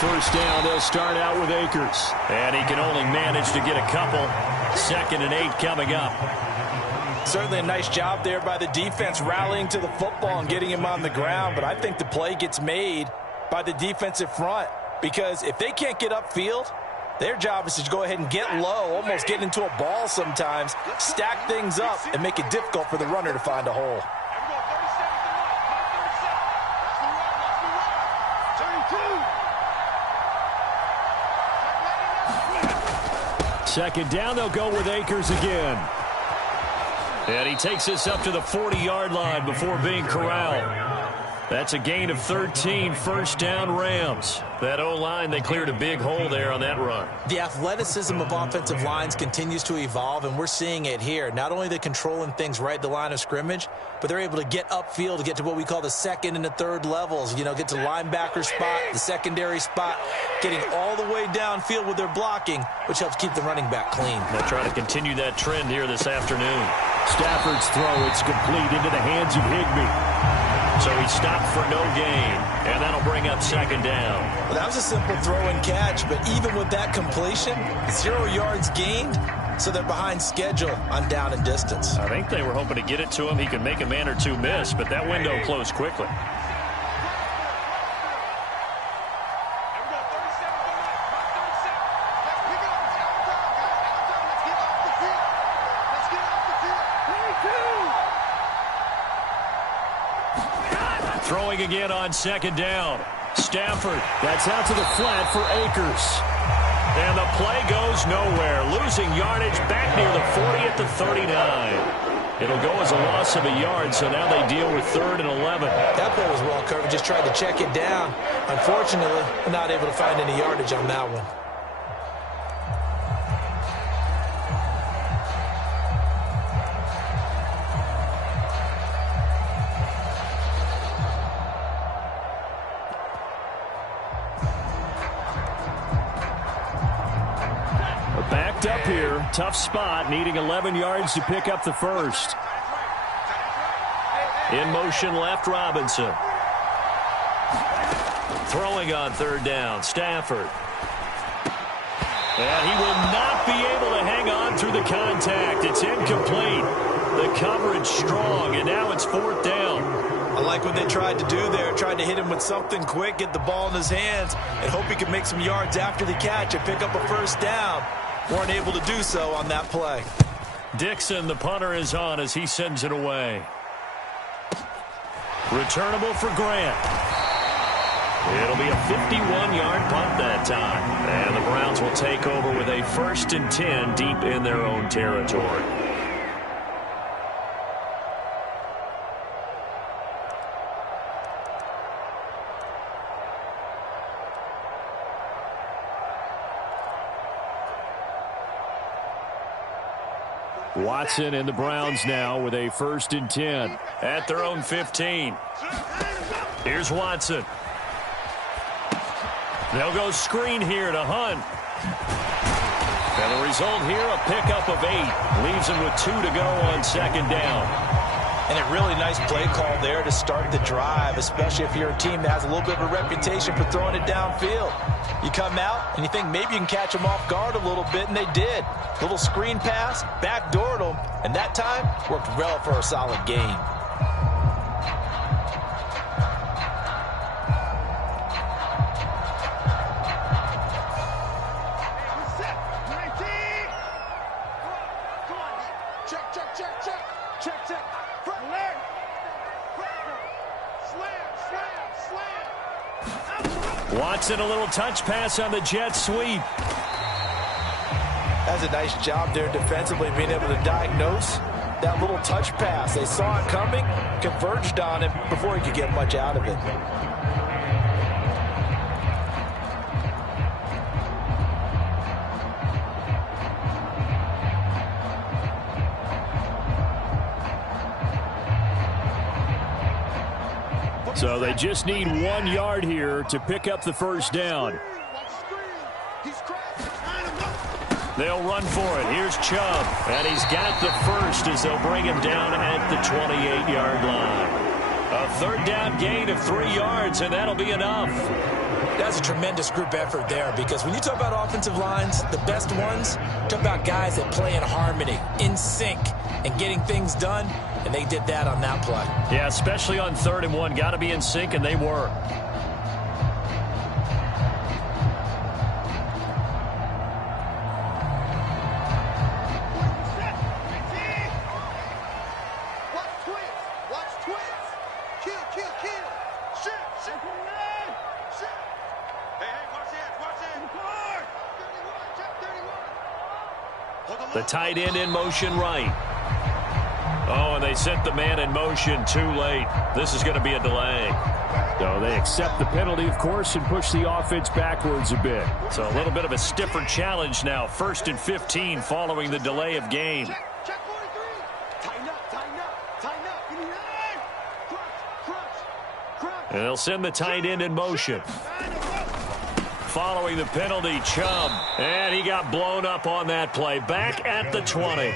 first down. They'll start out with Akers. And he can only manage to get a couple. 2nd and 8 coming up. Certainly a nice job there by the defense rallying to the football and getting him on the ground. But I think the play gets made by the defensive front. Because if they can't get upfield, their job is to go ahead and get low, almost get into a ball sometimes, stack things up, and make it difficult for the runner to find a hole. Second down, they'll go with Akers again. And he takes this up to the 40-yard line before being corralled. That's a gain of 13, first down Rams. That O-line, they cleared a big hole there on that run. The athleticism of offensive lines continues to evolve, and we're seeing it here. Not only are they controlling things right at the line of scrimmage, but they're able to get upfield to get to what we call the second and the third levels. You know, get to linebacker spot, the secondary spot, getting all the way downfield with their blocking, which helps keep the running back clean. They'll try to continue that trend here this afternoon. Stafford's throw, it's complete into the hands of Higbee. So he stopped for no gain, and that'll bring up 2nd down. Well, that was a simple throw and catch, but even with that completion, 0 yards gained, so they're behind schedule on down and distance. I think they were hoping to get it to him. He could make a man or two miss, but that window closed quickly. Throwing again on 2nd down. Stafford. That's out to the flat for Akers. And the play goes nowhere. Losing yardage back near the 40 at the 39. It'll go as a loss of a yard, so now they deal with 3rd and 11. That play was well covered. Just tried to check it down. Unfortunately, not able to find any yardage on that one. Up here, tough spot, needing 11 yards to pick up the first. In motion left, Robinson. Throwing on 3rd down, Stafford. And he will not be able to hang on through the contact. It's incomplete. The coverage strong, and now it's 4th down. I like what they tried to do there, tried to hit him with something quick, get the ball in his hands, and hope he could make some yards after the catch and pick up a first down. Weren't able to do so on that play. Dixon, the punter, is on as he sends it away. Returnable for Grant. It'll be a 51-yard punt that time. And the Browns will take over with a 1st and 10 deep in their own territory. Watson and the Browns now with a 1st and 10. At their own 15. Here's Watson. They'll go screen here to Hunt. And the result here, a pickup of 8. Leaves him with 2 to go on 2nd down. And a really nice play call there to start the drive, especially if you're a team that has a little bit of a reputation for throwing it downfield. You come out and you think maybe you can catch them off guard a little bit, and they did. Little screen pass, backdoored them, and that time worked well for a solid gain. Watson, a little touch pass on the jet sweep. That's a nice job there defensively, being able to diagnose that little touch pass. They saw it coming, converged on it before he could get much out of it. So they just need 1 yard here to pick up the first down. They'll run for it. Here's Chubb. And he's got the first as they'll bring him down at the 28-yard line. A 3rd down gain of 3 yards, and that'll be enough. That's a tremendous group effort there, because when you talk about offensive lines, the best ones, talk about guys that play in harmony, in sync, and getting things done, and they did that on that play. Yeah, especially on 3rd and 1. Got to be in sync, and they were. The tight end in motion right. Oh, and they sent the man in motion too late. This is going to be a delay. So they accept the penalty, of course, and push the offense backwards a bit. So a little bit of a stiffer challenge now. 1st and 15 following the delay of game. Check 43. Tighten up, tighten up, tighten up. Give me that. Crunch. And they'll send the tight end in motion. Following the penalty, Chubb. And he got blown up on that play. Back at the 20.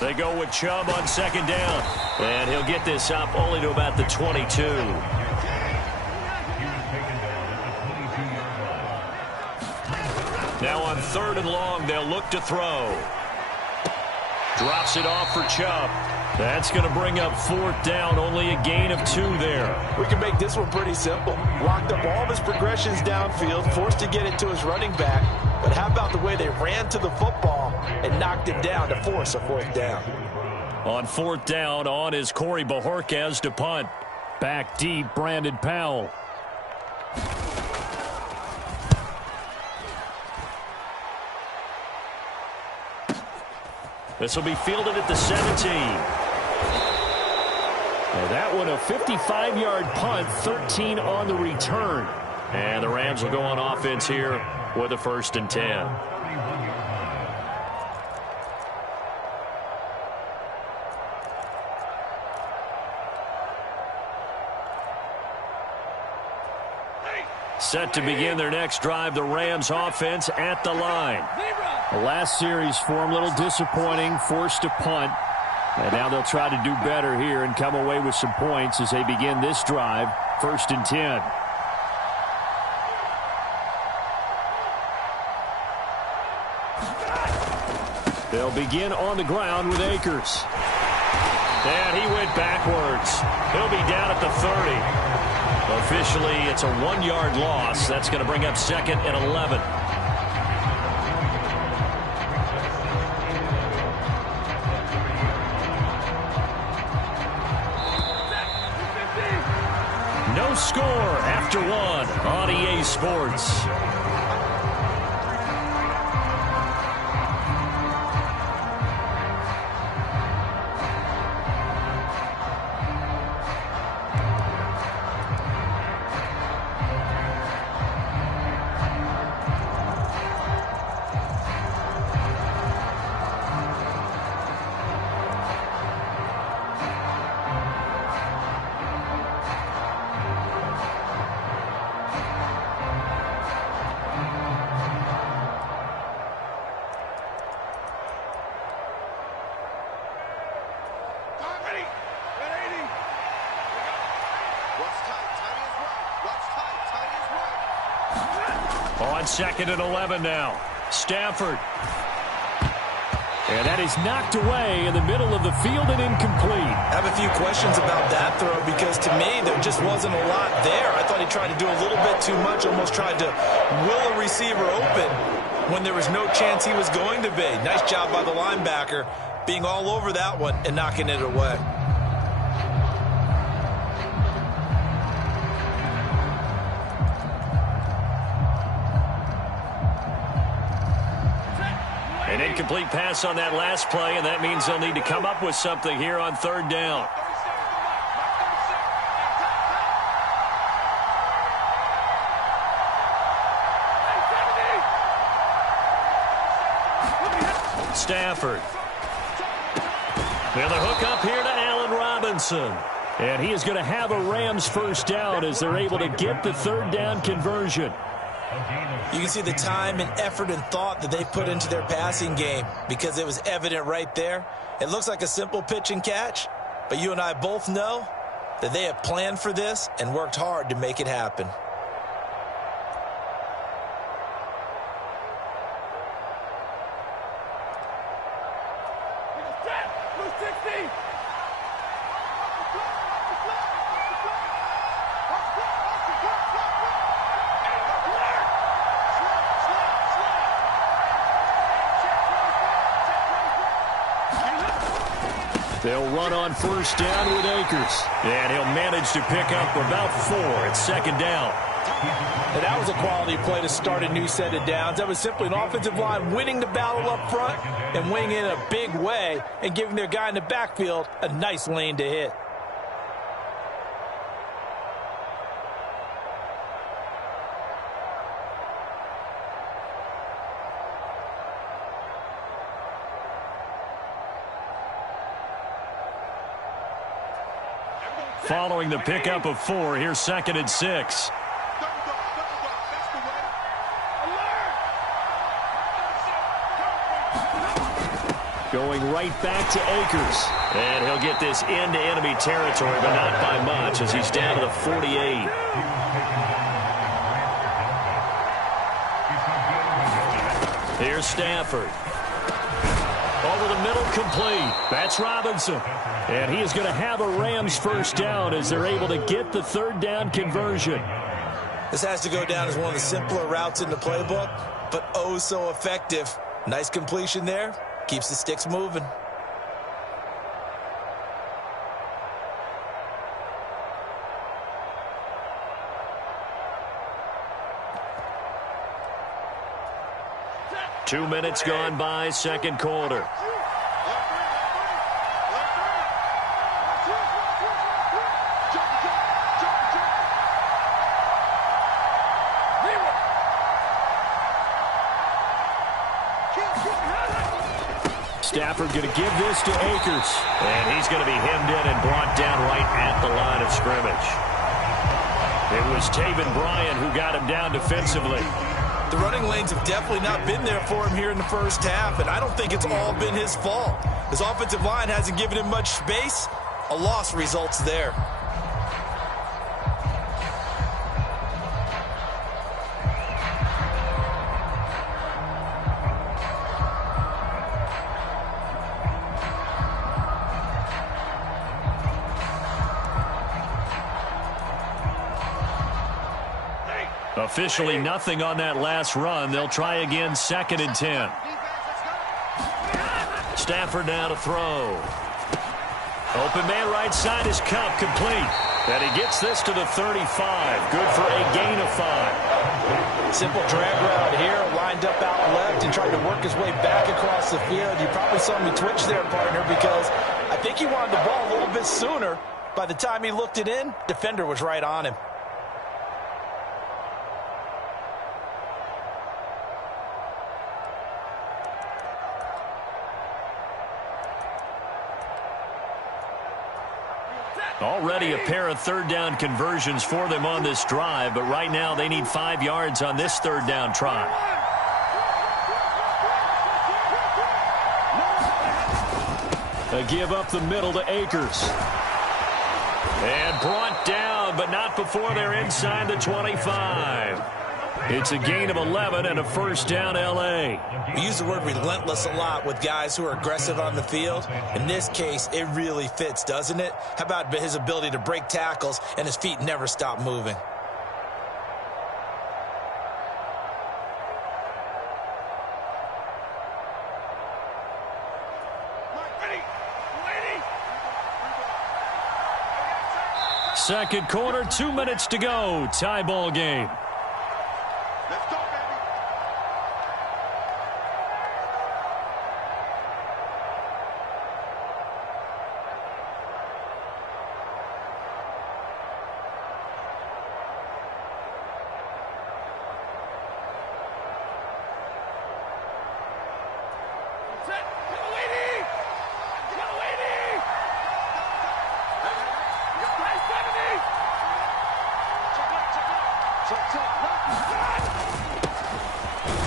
They go with Chubb on 2nd down. And he'll get this up only to about the 22. Now on 3rd and long, they'll look to throw. Drops it off for Chubb. That's going to bring up 4th down. Only a gain of 2 there. We can make this one pretty simple. Locked up all of his progressions downfield, forced to get it to his running back. But how about the way they ran to the football and knocked him down to force a 4th down? On 4th down, on is Corey Bojorquez to punt. Back deep, Brandon Powell. This will be fielded at the 17. Well, that one a 55-yard punt, 13 on the return. And the Rams will go on offense here with a 1st and 10. Set to begin their next drive, the Rams offense at the line. The last series for them, a little disappointing, forced to punt. And now they'll try to do better here and come away with some points as they begin this drive, 1st and 10. They'll begin on the ground with Akers. And he went backwards. He'll be down at the 30. Officially, it's a 1-yard loss. That's going to bring up 2nd and 11. No score after 1 on EA Sports. On 2nd and 11 now. Stafford. And that is knocked away in the middle of the field and incomplete. I have a few questions about that throw, because to me there just wasn't a lot there. I thought he tried to do a little bit too much, almost tried to will a receiver open when there was no chance he was going to be. Nice job by the linebacker being all over that one and knocking it away. An incomplete pass on that last play, and that means they'll need to come up with something here on 3rd down. Stafford. And the hook up here to Allen Robinson. And he is going to have a Rams 1st down as they're able to get the 3rd down conversion. You can see the time and effort and thought that they put into their passing game because it was evident right there. It looks like a simple pitch and catch, but you and I both know that they have planned for this and worked hard to make it happen. They'll run on first down with Akers. And he'll manage to pick up about 4 at second down. And that was a quality play to start a new set of downs. That was simply an offensive line winning the battle up front and winning in a big way and giving their guy in the backfield a nice lane to hit. Following the pickup of 4, here's 2nd and 6. Going right back to Akers. And he'll get this into enemy territory, but not by much as he's down to the 48. Here's Stafford. Over the middle, complete. That's Robinson. And he is going to have a Rams first down as they're able to get the third down conversion. This has to go down as one of the simpler routes in the playbook, but oh so effective. Nice completion there. Keeps the sticks moving. Two minutes gone by, second quarter. Stafford going to give this to Akers. And he's going to be hemmed in and brought down right at the line of scrimmage. It was Taven Bryan who got him down defensively. The running lanes have definitely not been there for him here in the first half, and I don't think it's all been his fault. His offensive line hasn't given him much space. A loss results there. Officially nothing on that last run. They'll try again, 2nd and 10. Stafford now to throw. Open man right side is Kupp, complete. And he gets this to the 35. Good for a gain of 5. Simple drag route here, lined up out left and tried to work his way back across the field. You probably saw me twitch there, partner, because I think he wanted the ball a little bit sooner. By the time he looked it in, defender was right on him. Already a pair of third down conversions for them on this drive, but right now they need 5 yards on this third down try. A give up the middle to Akers. And brought down, but not before they're inside the 25. It's a gain of 11 and a first down, L.A. We use the word relentless a lot with guys who are aggressive on the field. In this case, it really fits, doesn't it? How about his ability to break tackles and his feet never stop moving? Second quarter, 2 minutes to go. Tie ball game. Let's go, baby.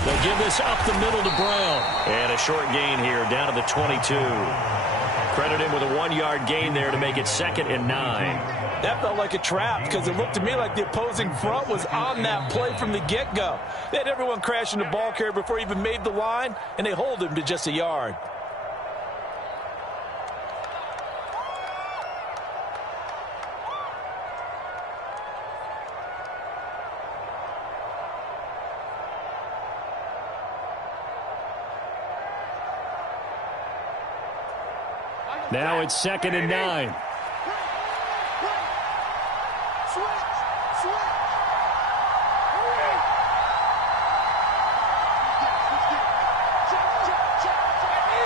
They'll give this up the middle to Brown. And a short gain here, down to the 22. Credit him with a 1-yard gain there to make it 2nd and 9. That felt like a trap because it looked to me like the opposing front was on that play from the get-go. They had everyone crashing the ball carrier before he even made the line, and they hold him to just a yard. Now it's 2nd and 9.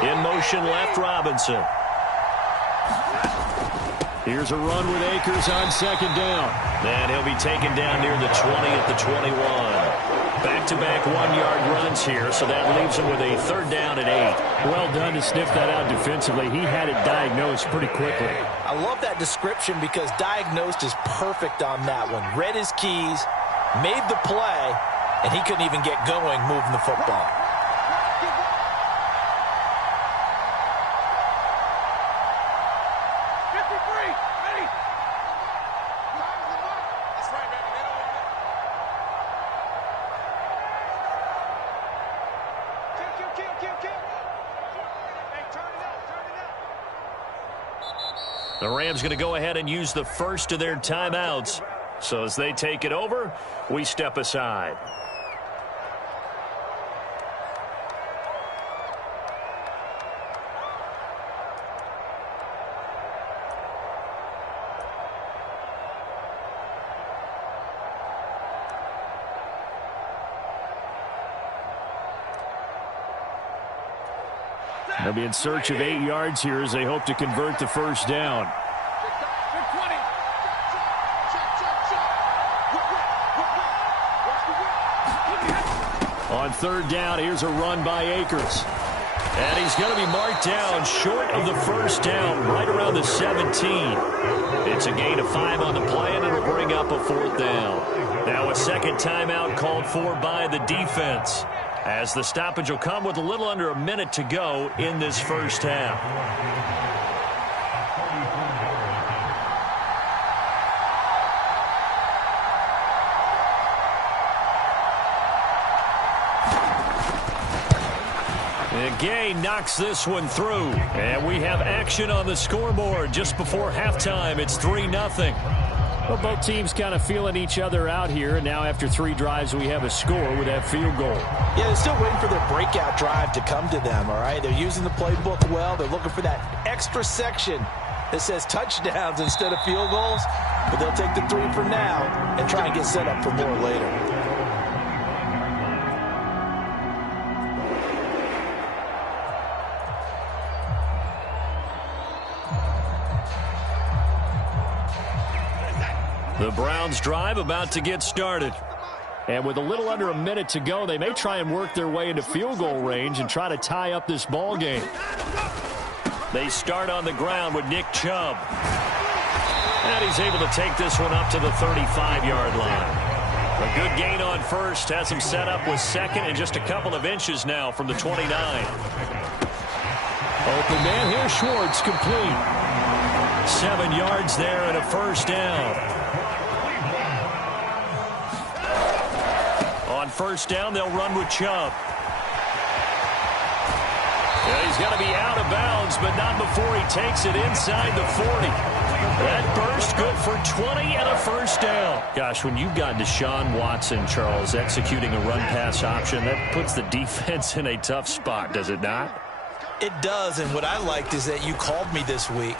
In motion left, Robinson. Here's a run with Akers on 2nd down. And he'll be taken down near the 20 at the 21. Back-to-back 1-yard runs here, so that leaves him with a 3rd down and 8. Well done to sniff that out defensively. He had it diagnosed pretty quickly. I love that description because diagnosed is perfect on that one. Read his keys, made the play, and he couldn't even get going moving the football. The Rams going to go ahead and use the first of their timeouts. So as they take it over, we step aside. They'll be in search of 8 yards here as they hope to convert the first down. On 3rd down, here's a run by Akers. And he's going to be marked down short of the first down, right around the 17. It's a gain of 5 on the play, and it'll bring up a 4th down. Now a second timeout called for by the defense, as the stoppage will come with a little under a minute to go in this first half. Gay knocks this one through. And we have action on the scoreboard just before halftime. It's 3-0. Well, both teams kind of feeling each other out here. And now after 3 drives, we have a score with that field goal. Yeah, they're still waiting for their breakout drive to come to them, all right? They're using the playbook well. They're looking for that extra section that says touchdowns instead of field goals. But they'll take the 3 for now and try and get set up for more later. The Browns drive about to get started. And with a little under a minute to go, they may try and work their way into field goal range and try to tie up this ball game. They start on the ground with Nick Chubb. And he's able to take this one up to the 35-yard line. A good gain on first has him set up with 2nd and just a couple of inches now from the 29. Open man here, Schwartz, complete. 7 yards there and a first down. On first down, they'll run with Chubb. Yeah, he's got to be out of bounds, but not before he takes it inside the 40. That burst good for 20 and a first down. Gosh, when you've got Deshaun Watson, Charles, executing a run-pass option, that puts the defense in a tough spot, does it not? It does, and what I liked is that you called me this week,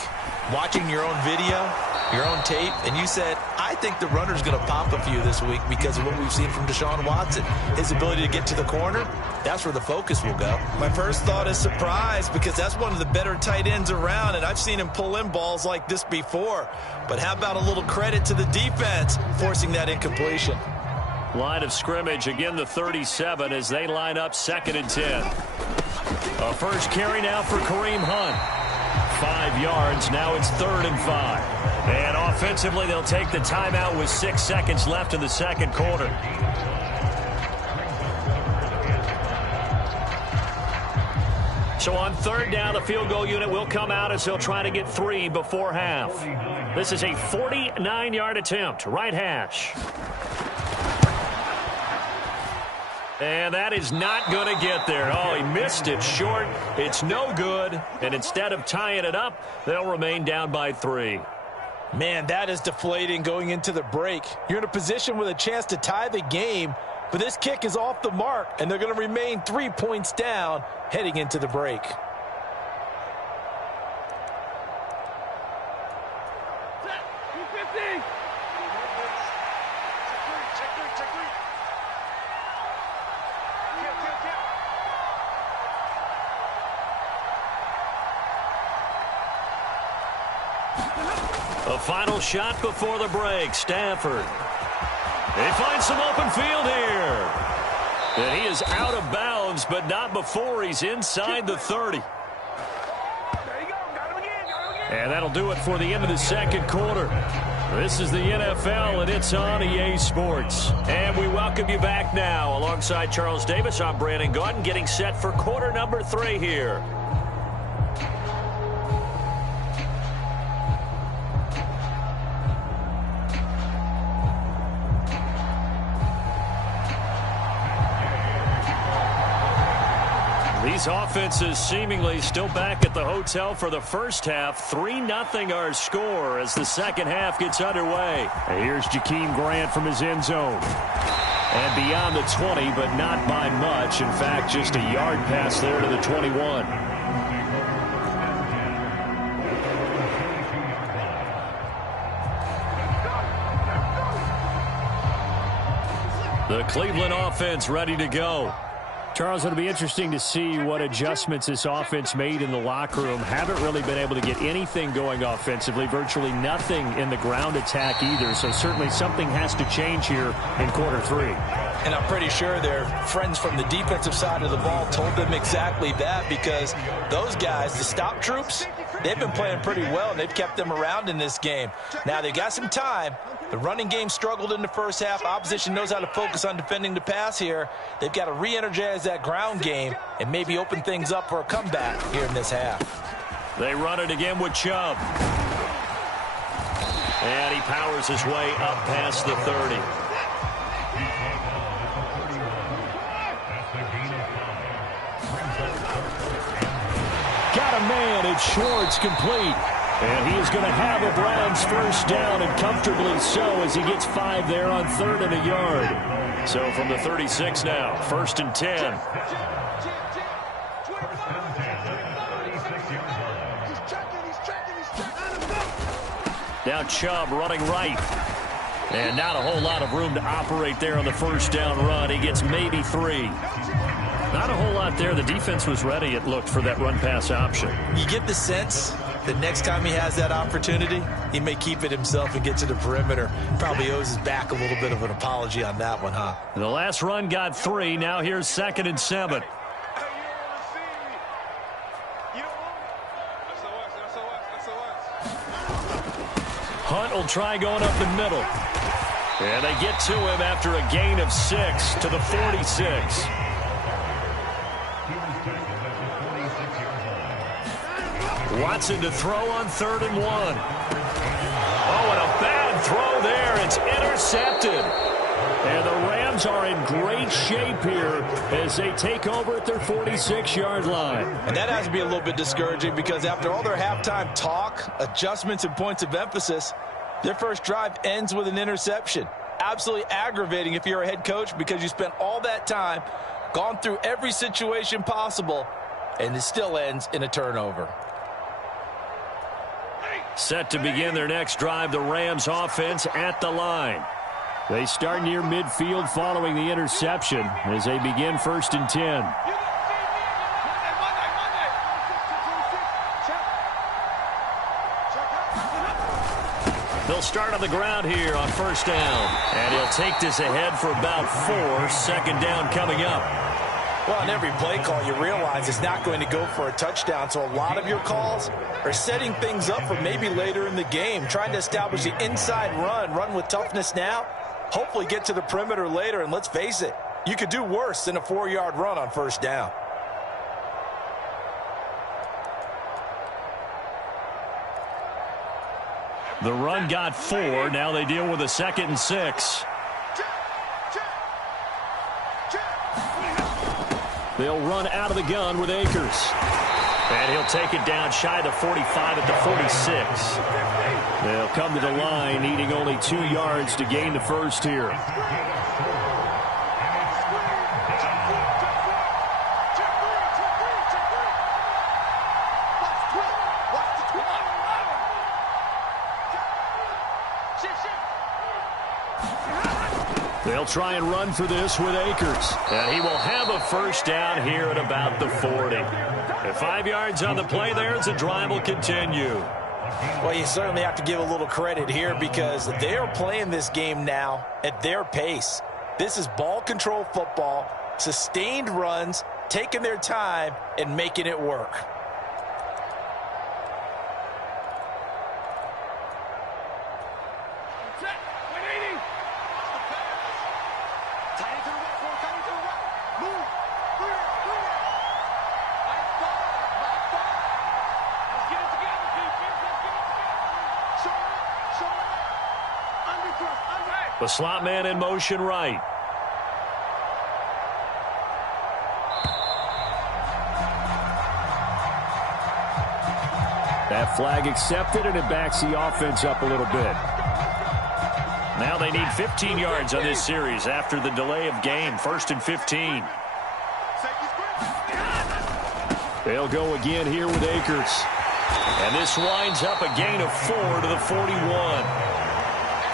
watching your own video, your own tape, and you said, I think the runner's going to pop a few this week because of what we've seen from Deshaun Watson. His ability to get to the corner, that's where the focus will go. My first thought is surprise because that's one of the better tight ends around, and I've seen him pull in balls like this before. But how about a little credit to the defense forcing that incompletion? Line of scrimmage, again the 37 as they line up 2nd and 10. A first carry now for Kareem Hunt. 5 yards. Now it's 3rd and 5. And offensively, they'll take the timeout with 6 seconds left in the second quarter. So on 3rd down, the field goal unit will come out as they'll try to get 3 before half. This is a 49-yard attempt. Right hash. And that is not going to get there. Oh, he missed it short. It's no good. And instead of tying it up, they'll remain down by 3. Man, that is deflating going into the break. You're in a position with a chance to tie the game, but this kick is off the mark, and they're going to remain 3 points down heading into the break. A final shot before the break. Stafford. They find some open field here. And he is out of bounds, but not before he's inside the 30. And that'll do it for the end of the second quarter. This is the NFL, and it's on EA Sports. And we welcome you back now. Alongside Charles Davis, I'm Brandon Gaudin, getting set for quarter number 3 here. These offenses seemingly still back at the hotel for the first half. 3-0 our score as the second half gets underway. And here's Jakeem Grant from his end zone. And beyond the 20, but not by much. In fact, just a yard pass there to the 21. The Cleveland offense ready to go. Charles, it'll be interesting to see what adjustments this offense made in the locker room. Haven't really been able to get anything going offensively, virtually nothing in the ground attack either. So certainly something has to change here in quarter 3. And I'm pretty sure their friends from the defensive side of the ball told them exactly that, because those guys, the stop troops, they've been playing pretty well, and they've kept them around in this game. Now, they've got some time. The running game struggled in the first half. Opposition knows how to focus on defending the pass here. They've got to re-energize that ground game and maybe open things up for a comeback here in this half. They run it again with Chubb. And he powers his way up past the 30. Got a man, it's Schwartz, complete. And he is going to have a Browns first down, and comfortably so, as he gets 5 there on 3rd and a yard. So from the 36 now, 1st and 10. Now Chubb running right. And not a whole lot of room to operate there on the first down run. He gets maybe 3. Not a whole lot there. The defense was ready, it looked, for that run-pass option. You get the sense that next time he has that opportunity, he may keep it himself and get to the perimeter. Probably owes his back a little bit of an apology on that one, huh? The last run got 3. Now here's 2nd and 7. Hunt will try going up the middle. And they get to him after a gain of 6 to the 46. Watson to throw on 3rd and 1. Oh, and a bad throw there. It's intercepted. And the Rams are in great shape here as they take over at their 46-yard line. And that has to be a little bit discouraging, because after all their halftime talk, adjustments, and points of emphasis, their first drive ends with an interception. Absolutely aggravating if you're a head coach, because you spent all that time, gone through every situation possible, and it still ends in a turnover. Set to begin their next drive, the Rams offense at the line. They start near midfield following the interception as they begin 1st and 10. They'll start on the ground here on 1st down. And he'll take this ahead for about 4. 2nd down coming up. Well, on every play call, you realize it's not going to go for a touchdown, so a lot of your calls are setting things up for maybe later in the game, trying to establish the inside run with toughness now, hopefully get to the perimeter later, and let's face it, you could do worse than a 4-yard run on first down. The run got 4. Now they deal with a 2nd and 6. They'll run out of the gun with Akers. And he'll take it down shy of the 45 at the 46. They'll come to the line needing only 2 yards to gain the first here. They'll try and run for this with Akers. And he will have a first down here at about the 40. At 5 yards on the play there as the drive will continue. Well, you certainly have to give a little credit here because they are playing this game now at their pace. This is ball control football, sustained runs, taking their time, and making it work. The slot man in motion right. That flag accepted, and it backs the offense up a little bit. Now they need 15 yards on this series after the delay of game. 1st and 15. They'll go again here with Akers. And this winds up a gain of 4 to the 41.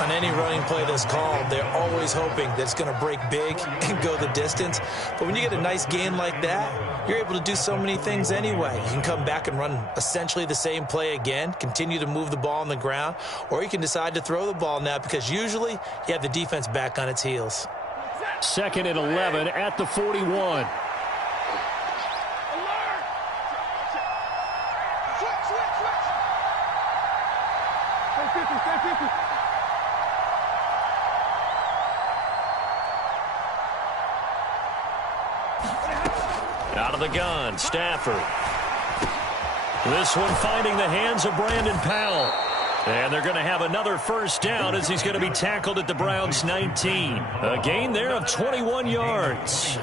On any running play that's called, they're always hoping that it's going to break big and go the distance. But when you get a nice gain like that, you're able to do so many things anyway. You can come back and run essentially the same play again, continue to move the ball on the ground, or you can decide to throw the ball now because usually you have the defense back on its heels. 2nd and 11 at the 41. Out of the gun, Stafford. This one finding the hands of Brandon Powell. And they're going to have another first down as he's going to be tackled at the Browns' 19. A gain there of 21 yards.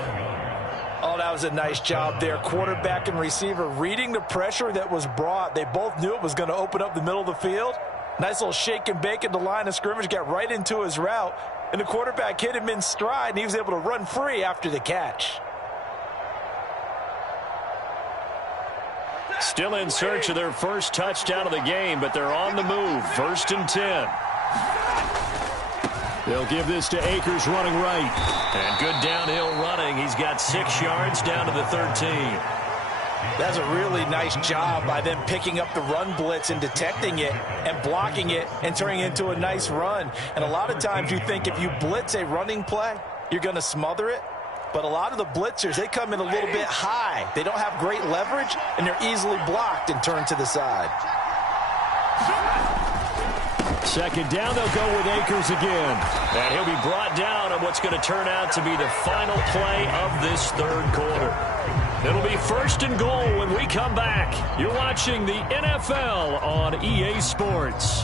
Oh, that was a nice job there. Quarterback and receiver reading the pressure that was brought. They both knew it was going to open up the middle of the field. Nice little shake and bake at the line of scrimmage, got right into his route. And the quarterback hit him in stride, and he was able to run free after the catch. Still in search of their first touchdown of the game, but they're on the move. 1st and 10. They'll give this to Akers running right. And good downhill running. He's got 6 yards down to the 13. That's a really nice job by them picking up the run blitz and detecting it and blocking it and turning it into a nice run. And a lot of times you think if you blitz a running play, you're going to smother it. But a lot of the blitzers, they come in a little bit high. They don't have great leverage, and they're easily blocked and turned to the side. 2nd down, they'll go with Akers again. And he'll be brought down on what's going to turn out to be the final play of this 3rd quarter. It'll be 1st and goal when we come back. You're watching the NFL on EA Sports.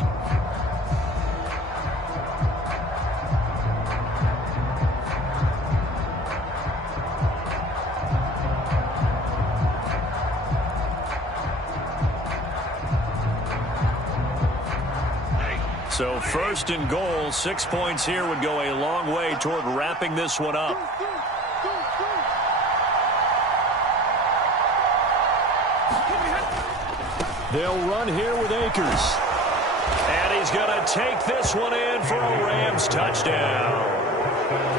So 1st and goal, 6 points here would go a long way toward wrapping this one up. They'll run here with Akers. And he's going to take this one in for a Rams touchdown.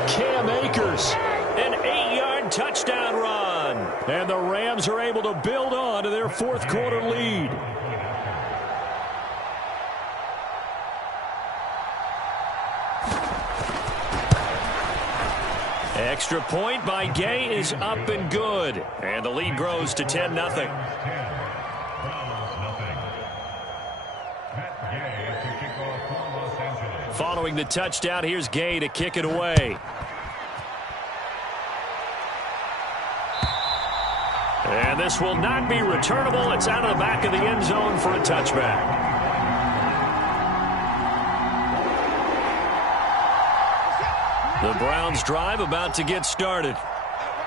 Cam Akers. An 8-yard touchdown run. And the Rams are able to build on to their 4th quarter lead. Extra point by Gay is up and good. And the lead grows to 10-0. Following the touchdown, here's Gay to kick it away. And this will not be returnable. It's out of the back of the end zone for a touchback. The Browns drive about to get started.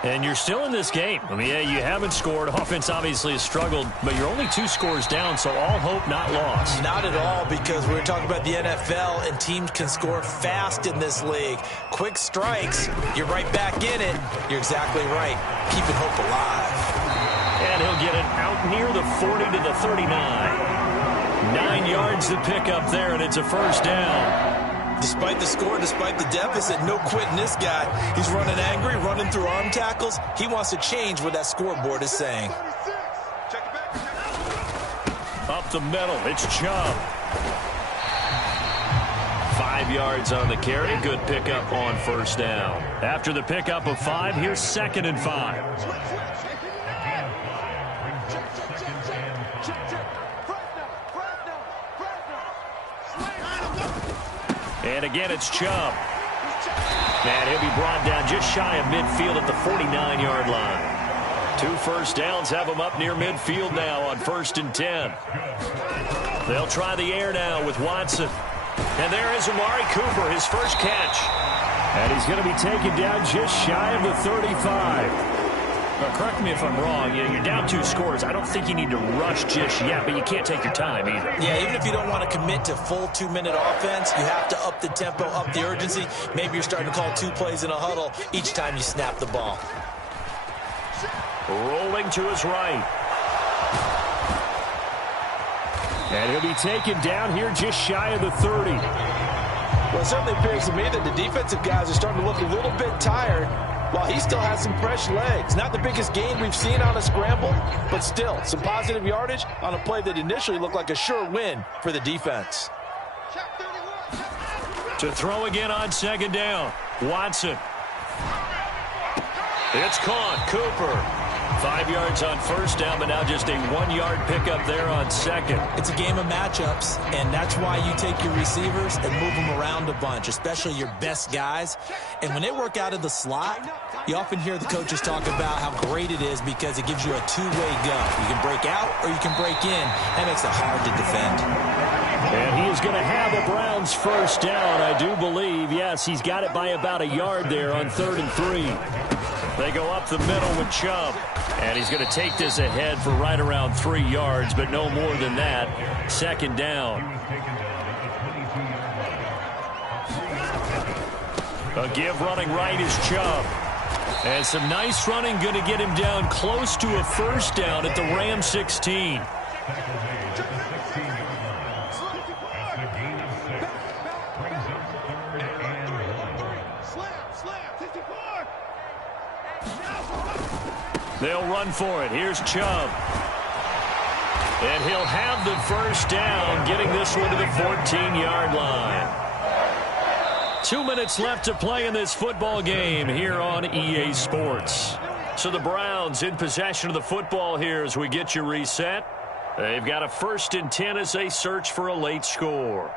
And you're still in this game. I mean, yeah, you haven't scored. Offense obviously has struggled, but you're only 2 scores down, so all hope not lost. Not at all, because we're talking about the NFL, and teams can score fast in this league. Quick strikes, you're right back in it. You're exactly right. Keeping hope alive. And he'll get it out near the 40 to the 39. 9 yards to pick up there, and it's a first down. Despite the score, despite the deficit, no quitting this guy. He's running angry, running through arm tackles. He wants to change what that scoreboard is saying. Up the middle, it's Chubb. 5 yards on the carry. Good pickup on first down. After the pickup of 5, here's 2nd and 5. And again, it's Chubb. And he'll be brought down just shy of midfield at the 49-yard line. 2 first downs have him up near midfield now on 1st and 10. They'll try the air now with Watson. And there is Amari Cooper, his first catch. And he's going to be taken down just shy of the 35. Now, correct me if I'm wrong. You're down 2 scores. I don't think you need to rush just yet, but you can't take your time either. Yeah, even if you don't want to commit to full 2-minute offense, you have to up the tempo, up the urgency. Maybe you're starting to call 2 plays in a huddle each time you snap the ball. Rolling to his right. And he'll be taken down here just shy of the 30. Well, it certainly appears to me that the defensive guys are starting to look a little bit tired, while he still has some fresh legs. Not the biggest gain we've seen on a scramble, but still some positive yardage on a play that initially looked like a sure win for the defense. To throw again on 2nd down. Watson. It's caught. Cooper. 5 yards on first down, but now just a 1-yard pickup there on 2nd. It's a game of matchups, and that's why you take your receivers and move them around a bunch, especially your best guys. And when they work out of the slot, you often hear the coaches talk about how great it is because it gives you a 2-way go. You can break out or you can break in. That makes it hard to defend. And he is going to have a Browns first down, I do believe. Yes, he's got it by about a yard there on 3rd and 3. They go up the middle with Chubb. And he's going to take this ahead for right around 3 yards, but no more than that. 2nd down. A give running right is Chubb. And some nice running going to get him down close to a first down at the Ram 16. They'll run for it. Here's Chubb. And he'll have the first down, getting this one to the 14-yard line. 2 minutes left to play in this football game here on EA Sports. So the Browns in possession of the football here as we get you reset. They've got a 1st and 10 as they search for a late score.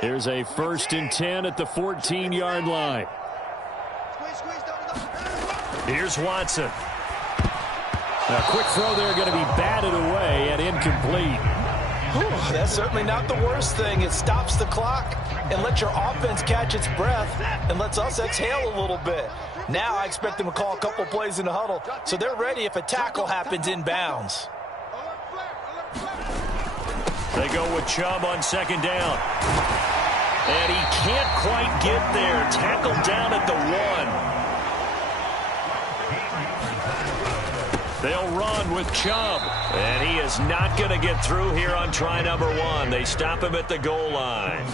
Here's a 1st and 10 at the 14-yard line. Here's Watson. A quick throw there going to be batted away and incomplete. Whew, that's certainly not the worst thing. It stops the clock and lets your offense catch its breath and lets us exhale a little bit. Now I expect them to call a couple plays in the huddle so they're ready if a tackle happens in bounds. They go with Chubb on 2nd down. And he can't quite get there. Tackled down at the 1. They'll run with Chubb. And he is not going to get through here on try number 1. They stop him at the goal line.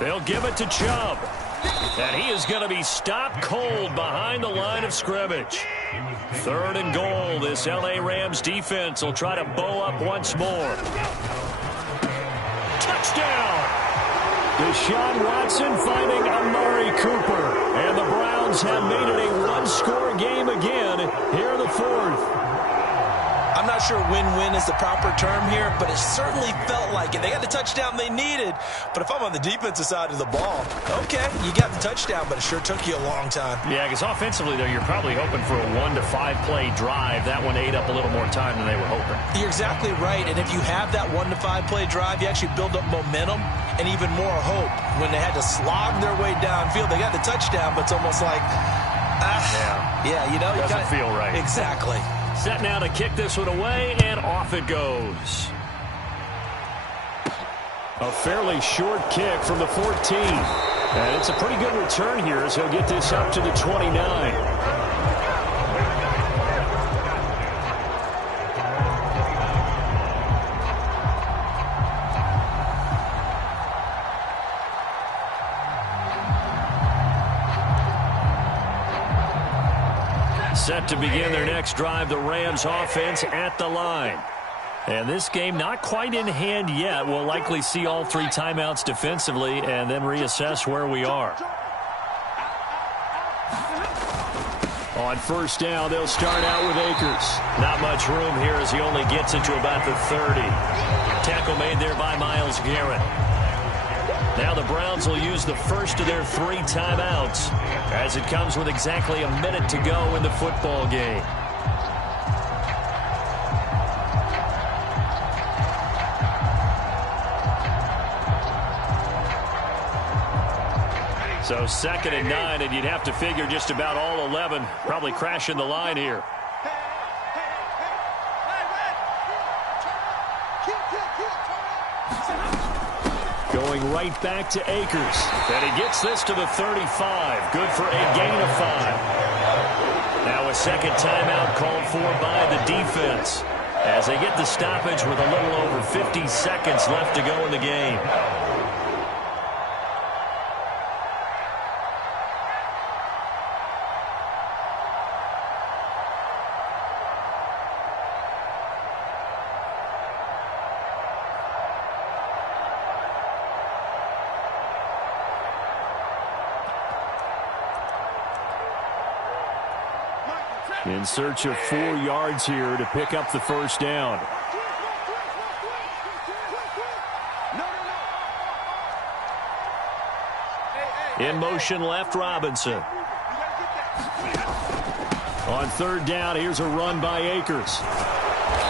They'll give it to Chubb. And he is going to be stopped cold behind the line of scrimmage. Third and goal. This L.A. Rams defense will try to bow up once more. Touchdown! Deshaun Watson finding Amari Cooper. And the Browns have made it a one-score game again here in the fourth. I'm not sure win-win is the proper term here, but it certainly felt like it. They got the touchdown they needed, but if I'm on the defensive side of the ball, okay, you got the touchdown, but it sure took you a long time. Yeah, because offensively, though, you're probably hoping for a 1 to 5 play drive. That one ate up a little more time than they were hoping. You're exactly right, and if you have that 1 to 5 play drive, you actually build up momentum and even more hope. When they had to slog their way downfield, they got the touchdown, but it's almost like, yeah, you know, doesn't you feel right. Exactly. Set now to kick this one away, and off it goes. A fairly short kick from the 14. And it's a pretty good return here as he'll get this up to the 29. Set to begin their next drive, the Rams offense at the line. And this game not quite in hand yet. We'll likely see all 3 timeouts defensively and then reassess where we are. On first down, they'll start out with Akers. Not much room here as he only gets it to about the 30. Tackle made there by Myles Garrett. Now the Browns will use the first of their 3 timeouts as it comes with exactly a minute to go in the football game. So 2nd and 9, and you'd have to figure just about all 11 probably crashing the line here. Going right back to Akers. And he gets this to the 35. Good for a gain of 5. Now a second timeout called for by the defense as they get the stoppage with a little over 50 seconds left to go in the game. In search of 4 yards here to pick up the first down. In motion left, Robinson. On third down, here's a run by Akers.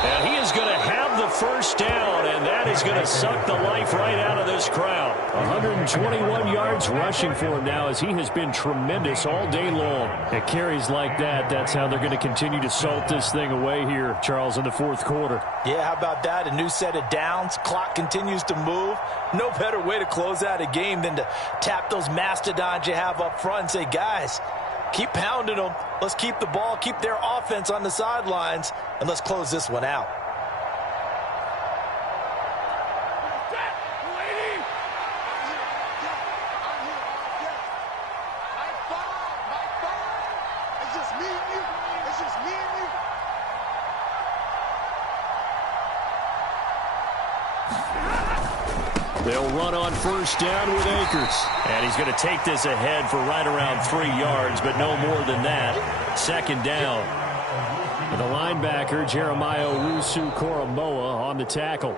And he is going to have the first down, and that is going to suck the life right out of this crowd. 121 yards rushing for him now as he has been tremendous all day long. At carries like that, that's how they're going to continue to salt this thing away here, Charles, in the fourth quarter. Yeah, how about that? A new set of downs. Clock continues to move. No better way to close out a game than to tap those mastodons you have up front and say, guys, keep pounding them. Let's keep the ball, keep their offense on the sidelines, and let's close this one out. They'll run on first down with Akers. And he's going to take this ahead for right around 3 yards, but no more than that. Second down. And the linebacker, Jeremiah Owusu-Koramoah, on the tackle.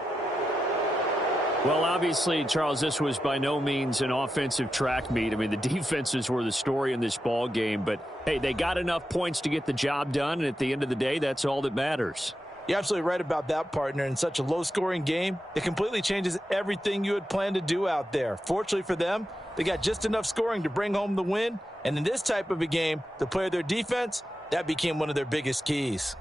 Well, obviously, Charles, this was by no means an offensive track meet. I mean, the defenses were the story in this ball game, but, hey, they got enough points to get the job done, and at the end of the day, that's all that matters. You're absolutely right about that, partner. In such a low-scoring game, it completely changes everything you had planned to do out there. Fortunately for them, they got just enough scoring to bring home the win, and in this type of a game, to play their defense, that became one of their biggest keys.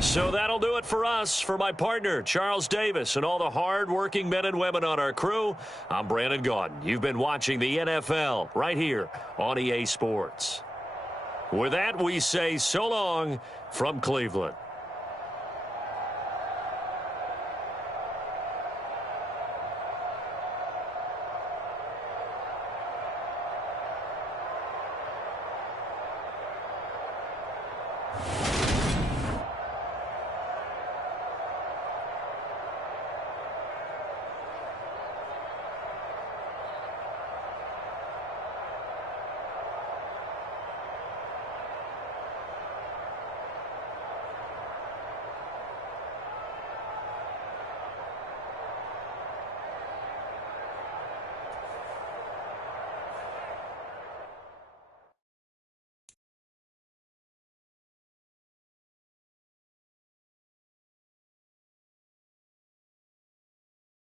So that'll do it for us. For my partner, Charles Davis, and all the hard-working men and women on our crew, I'm Brandon Gaudin. You've been watching the NFL right here on EA Sports. With that, we say so long from Cleveland.